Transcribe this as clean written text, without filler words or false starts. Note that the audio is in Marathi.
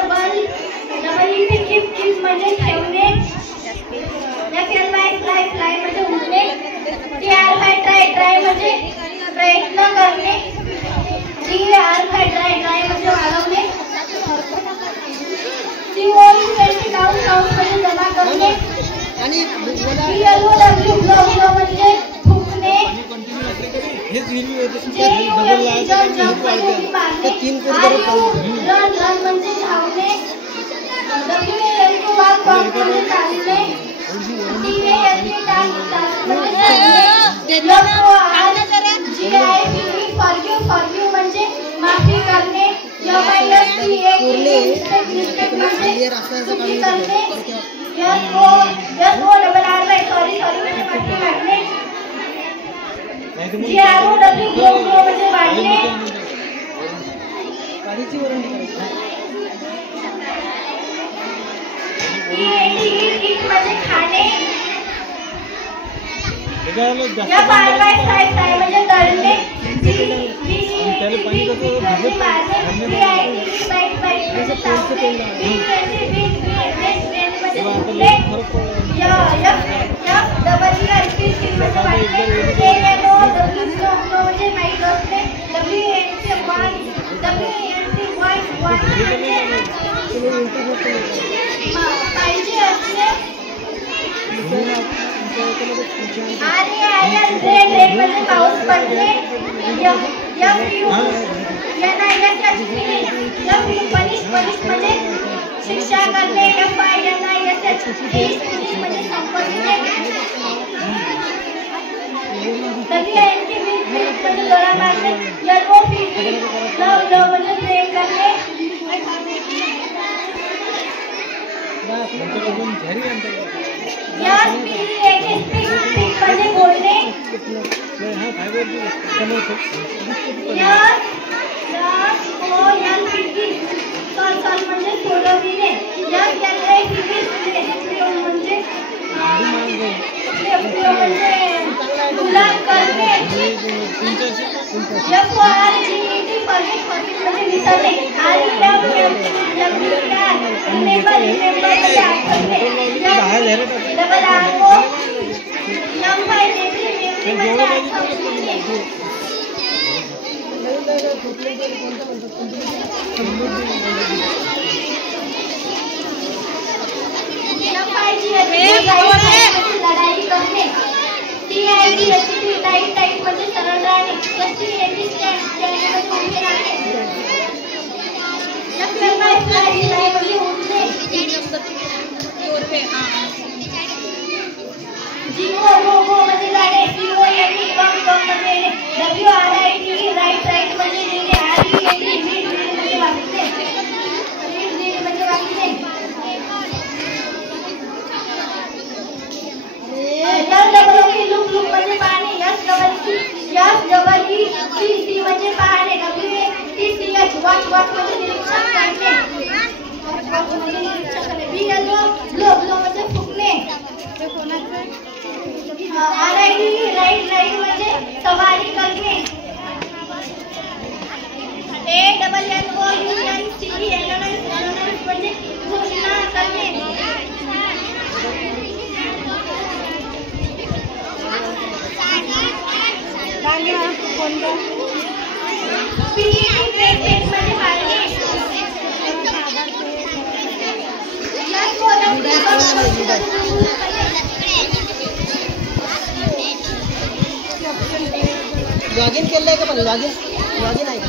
डबल ई पे कीप म्हणजे ठेवणे. FL बाय फ्लाय म्हणजे उडणे. TR बाय ट्राय म्हणजे प्रयत्न करणे. TR बाय ट्राय म्हणजे वाढवणे. COU काउंट म्हणजे जमा करणे. आणि PLOW म्हणजे फुकणे. रन म्हणजे धावणे. WALT वॉक म्हणजे चालणे. फॉरगिव म्हणजे माफी करणे. मिस्टेक म्हणजे चुकी करणे. SORR सॉरी म्हणजे माफी मागणे. GROW म्हणजे वाढणे. EAT म्हणजे खाणे. FRY म्हणजे तळणे. BET म्हणजे मारणे. BIT म्हणजे चावणे. म्हणजे फुटणे. FEET म्हणजे वाटणे. ANOW म्हणजे माहीत असणे. WANT पाहिजे असणे. रेड म्हणजे पाऊस पडणे. पनिश म्हणजे शिक्षा करणे. FINISH म्हणजे संपवणे. WNT म्हणजे दोरा मारणे. LOV म्हणजे प्रेम करणे. म्हणजे बोलणे. म्हणजे सोडविणे. म्हणजे गुलाम करणे. म्हणजे विसरणे. लढाई करणे. टाईट म्हणजे सरळ राहणे. उभे राहणे. म्हणजे उठणे. GO म्हणजे जाणे. COME म्हणजे येणे. WRIT राईट म्हणजे लिहिणे. READ म्हणजे वाचणे. रीड म्हणजे वाचणे. लुक म्हणजे पाहणे. SEEC म्हणजे पाहणे. WATCH वॉच म्हणजे निरीक्षण करणे. BLO म्हणजे फुकणे. RID राईट म्हणजे सवारी करणे. ANNOUNCE म्हणजे घोषणा करणे. PET म्हणजे मारणे. लॉगिन केलंय का? पण लॉगिन आहे का?